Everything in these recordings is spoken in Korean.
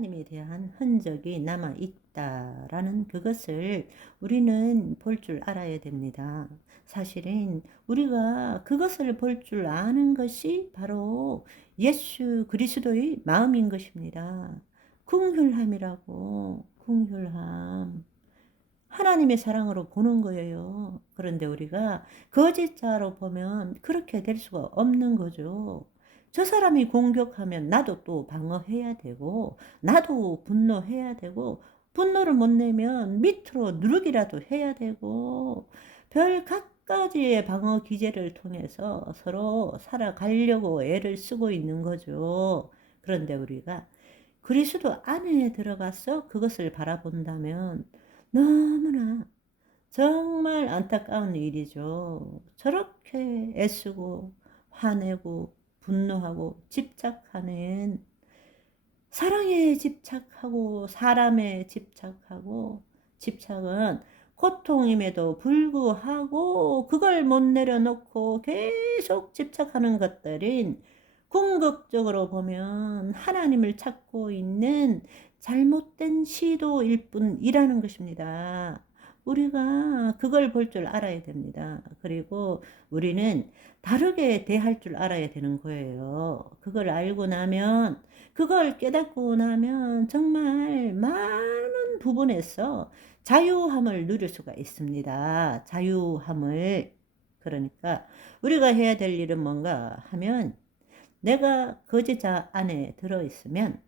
하나님에 대한 흔적이 남아 있다라는 그것을 우리는 볼 줄 알아야 됩니다. 사실은 우리가 그것을 볼 줄 아는 것이 바로 예수 그리스도의 마음인 것입니다. 긍휼함이라고, 긍휼함. 하나님의 사랑으로 보는 거예요. 그런데 우리가 거짓자로 보면 그렇게 될 수가 없는 거죠. 저 사람이 공격하면 나도 또 방어해야 되고, 나도 분노해야 되고, 분노를 못 내면 밑으로 누르기라도 해야 되고, 별 갖가지의 방어 기제를 통해서 서로 살아가려고 애를 쓰고 있는 거죠. 그런데 우리가 그리스도 안에 들어가서 그것을 바라본다면 너무나 정말 안타까운 일이죠. 저렇게 애쓰고 화내고 분노하고 집착하는, 사랑에 집착하고 사람에 집착하고, 집착은 고통임에도 불구하고 그걸 못 내려놓고 계속 집착하는 것들인, 궁극적으로 보면 하나님을 찾고 있는 잘못된 시도일 뿐이라는 것입니다. 우리가 그걸 볼 줄 알아야 됩니다. 그리고 우리는 다르게 대할 줄 알아야 되는 거예요. 그걸 알고 나면, 그걸 깨닫고 나면 정말 많은 부분에서 자유함을 누릴 수가 있습니다. 자유함을. 그러니까 우리가 해야 될 일은 뭔가 하면, 내가 거지자 안에 들어있으면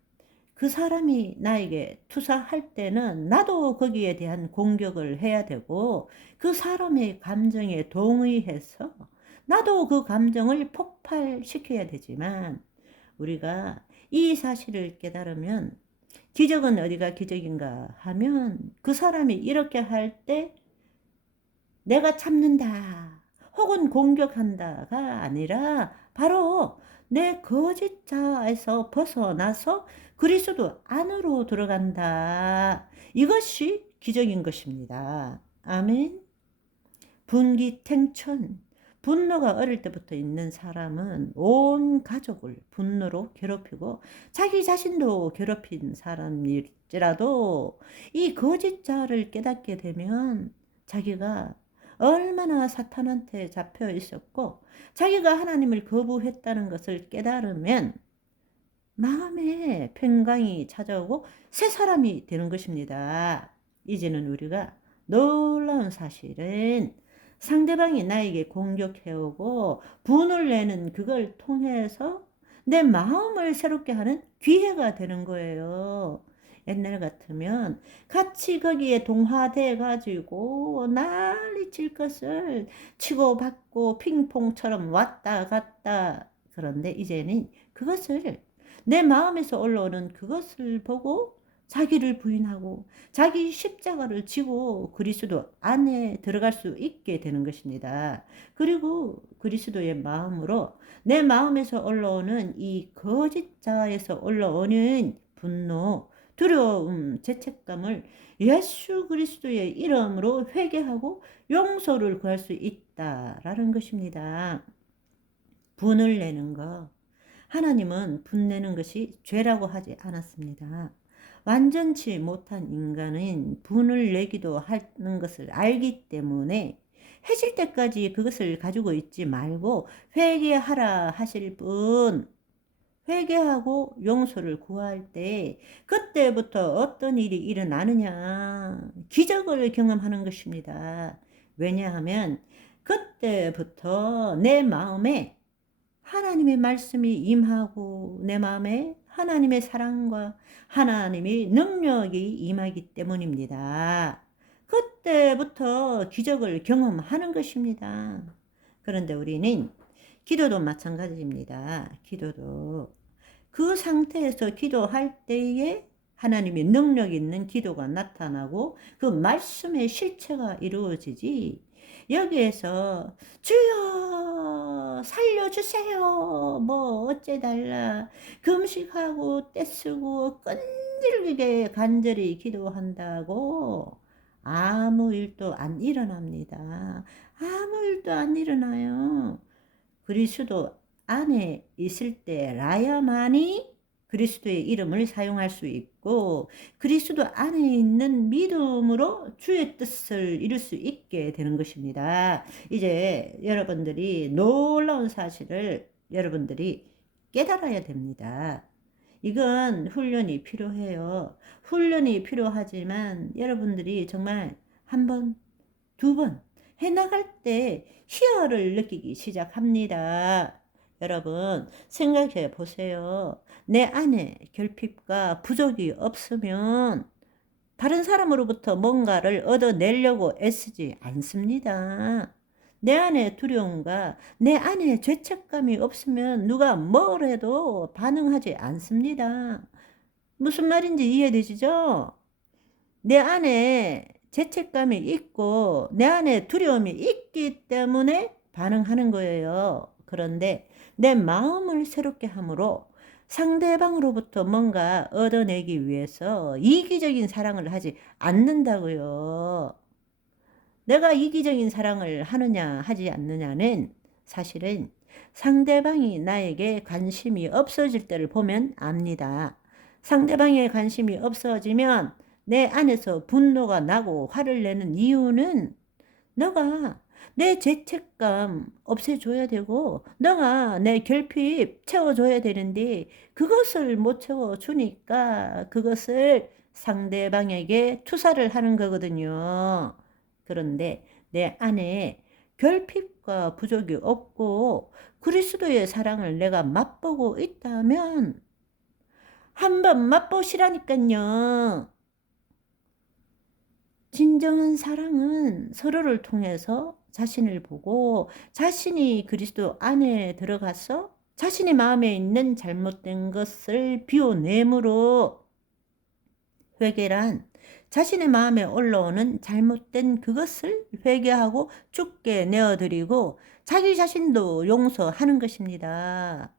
그 사람이 나에게 투사할 때는 나도 거기에 대한 공격을 해야 되고, 그 사람의 감정에 동의해서 나도 그 감정을 폭발시켜야 되지만, 우리가 이 사실을 깨달으면, 기적은 어디가 기적인가 하면 그 사람이 이렇게 할 때 내가 참는다 혹은 공격한다가 아니라 바로 내 거짓자에서 벗어나서 그리스도 안으로 들어간다. 이것이 기적인 것입니다. 아멘. 분기탱천. 분노가 어릴 때부터 있는 사람은 온 가족을 분노로 괴롭히고 자기 자신도 괴롭힌 사람일지라도, 이 거짓자를 깨닫게 되면 자기가 얼마나 사탄한테 잡혀 있었고 자기가 하나님을 거부했다는 것을 깨달으면 마음에 평강이 찾아오고 새 사람이 되는 것입니다. 이제는 우리가 놀라운 사실은, 상대방이 나에게 공격해오고 분을 내는 그걸 통해서 내 마음을 새롭게 하는 기회가 되는 거예요. 옛날 같으면 같이 거기에 동화돼 가지고 난리 칠 것을 치고받고 핑퐁처럼 왔다 갔다. 그런데 이제는 그것을, 내 마음에서 올라오는 그것을 보고 자기를 부인하고 자기 십자가를 지고 그리스도 안에 들어갈 수 있게 되는 것입니다. 그리고 그리스도의 마음으로 내 마음에서 올라오는 이 거짓자에서 올라오는 분노, 두려움, 죄책감을 예수 그리스도의 이름으로 회개하고 용서를 구할 수 있다라는 것입니다. 분을 내는 것, 하나님은 분내는 것이 죄라고 하지 않았습니다. 완전치 못한 인간은 분을 내기도 하는 것을 알기 때문에 해질 때까지 그것을 가지고 있지 말고 회개하라 하실 분, 회개하고 용서를 구할 때 그때부터 어떤 일이 일어나느냐, 기적을 경험하는 것입니다. 왜냐하면 그때부터 내 마음에 하나님의 말씀이 임하고 내 마음에 하나님의 사랑과 하나님의 능력이 임하기 때문입니다. 그때부터 기적을 경험하는 것입니다. 그런데 우리는 기도도 마찬가지입니다. 기도도 그 상태에서 기도할 때에 하나님의 능력 있는 기도가 나타나고 그 말씀의 실체가 이루어지지, 여기에서 주여 살려주세요 뭐 어째달라 금식하고 떼쓰고 끈질기게 간절히 기도한다고 아무 일도 안 일어납니다. 아무 일도 안 일어나요. 그리스도 안에 있을 때라야만이 그리스도의 이름을 사용할 수 있고 그리스도 안에 있는 믿음으로 주의 뜻을 이룰 수 있게 되는 것입니다. 이제 여러분들이 놀라운 사실을 여러분들이 깨달아야 됩니다. 이건 훈련이 필요해요. 훈련이 필요하지만 여러분들이 정말 한 번, 두 번 해나갈 때 희열을 느끼기 시작합니다. 여러분 생각해 보세요. 내 안에 결핍과 부족이 없으면 다른 사람으로부터 뭔가를 얻어내려고 애쓰지 않습니다. 내 안에 두려움과 내 안에 죄책감이 없으면 누가 뭘 해도 반응하지 않습니다. 무슨 말인지 이해되시죠? 내 안에 죄책감이 있고 내 안에 두려움이 있기 때문에 반응하는 거예요. 그런데 내 마음을 새롭게 함으로 상대방으로부터 뭔가 얻어내기 위해서 이기적인 사랑을 하지 않는다고요. 내가 이기적인 사랑을 하느냐 하지 않느냐는 사실은 상대방이 나에게 관심이 없어질 때를 보면 압니다. 상대방의 관심이 없어지면 내 안에서 분노가 나고 화를 내는 이유는 너가 내 죄책감 없애줘야 되고 너가 내 결핍 채워줘야 되는데 그것을 못 채워주니까 그것을 상대방에게 투사를 하는 거거든요. 그런데 내 안에 결핍과 부족이 없고 그리스도의 사랑을 내가 맛보고 있다면 한번 맛보시라니까요. 진정한 사랑은 서로를 통해서 자신을 보고 자신이 그리스도 안에 들어가서 자신의 마음에 있는 잘못된 것을 비워내므로 회개란 자신의 마음에 올라오는 잘못된 그것을 회개하고 죽게 내어드리고 자기 자신도 용서하는 것입니다.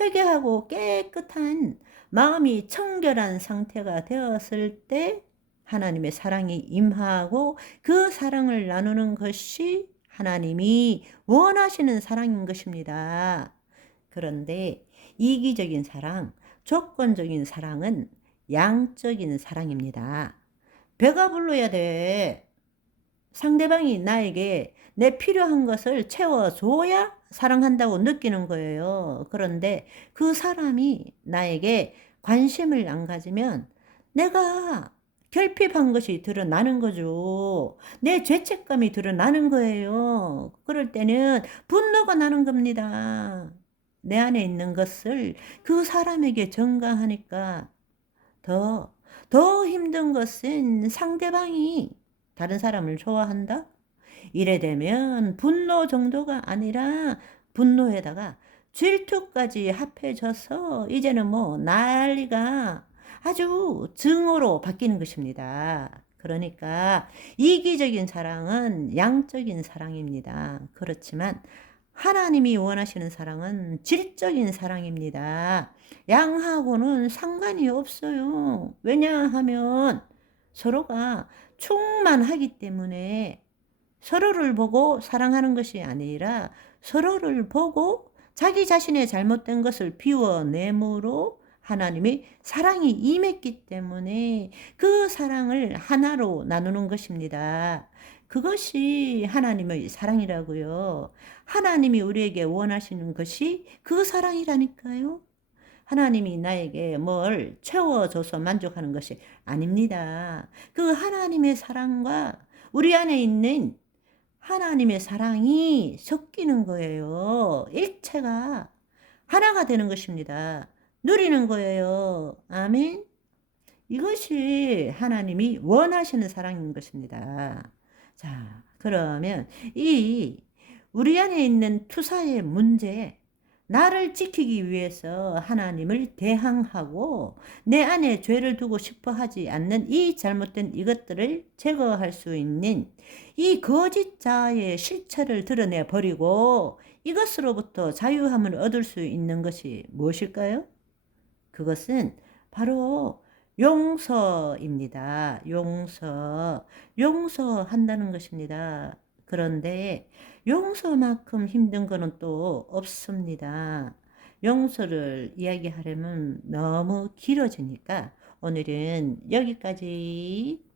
회개하고 깨끗한 마음이 청결한 상태가 되었을 때 하나님의 사랑이 임하고 그 사랑을 나누는 것이 하나님이 원하시는 사랑인 것입니다. 그런데 이기적인 사랑, 조건적인 사랑은 양적인 사랑입니다. 배가 불러야 돼. 상대방이 나에게 내 필요한 것을 채워줘야 사랑한다고 느끼는 거예요. 그런데 그 사람이 나에게 관심을 안 가지면 내가 결핍한 것이 드러나는 거죠. 내 죄책감이 드러나는 거예요. 그럴 때는 분노가 나는 겁니다. 내 안에 있는 것을 그 사람에게 전가하니까 더 힘든 것은 상대방이 다른 사람을 좋아한다? 이래 되면 분노 정도가 아니라 분노에다가 질투까지 합해져서 이제는 뭐 난리가 아주 증오로 바뀌는 것입니다. 그러니까 이기적인 사랑은 양적인 사랑입니다. 그렇지만 하나님이 원하시는 사랑은 질적인 사랑입니다. 양하고는 상관이 없어요. 왜냐하면 서로가 충만하기 때문에 서로를 보고 사랑하는 것이 아니라 서로를 보고 자기 자신의 잘못된 것을 비워내므로 하나님이 사랑이 임했기 때문에 그 사랑을 하나로 나누는 것입니다. 그것이 하나님의 사랑이라고요. 하나님이 우리에게 원하시는 것이 그 사랑이라니까요. 하나님이 나에게 뭘 채워줘서 만족하는 것이 아닙니다. 그 하나님의 사랑과 우리 안에 있는 하나님의 사랑이 섞이는 거예요. 일체가 하나가 되는 것입니다. 누리는 거예요. 아멘. 이것이 하나님이 원하시는 사랑인 것입니다. 자, 그러면 이 우리 안에 있는 투사의 문제, 나를 지키기 위해서 하나님을 대항하고 내 안에 죄를 두고 싶어 하지 않는 이 잘못된 이것들을 제거할 수 있는 이 거짓 자아의 실체를 드러내 버리고 이것으로부터 자유함을 얻을 수 있는 것이 무엇일까요? 그것은 바로 용서입니다. 용서한다는 것입니다. 그런데 용서만큼 힘든 거는 또 없습니다. 용서를 이야기하려면 너무 길어지니까 오늘은 여기까지.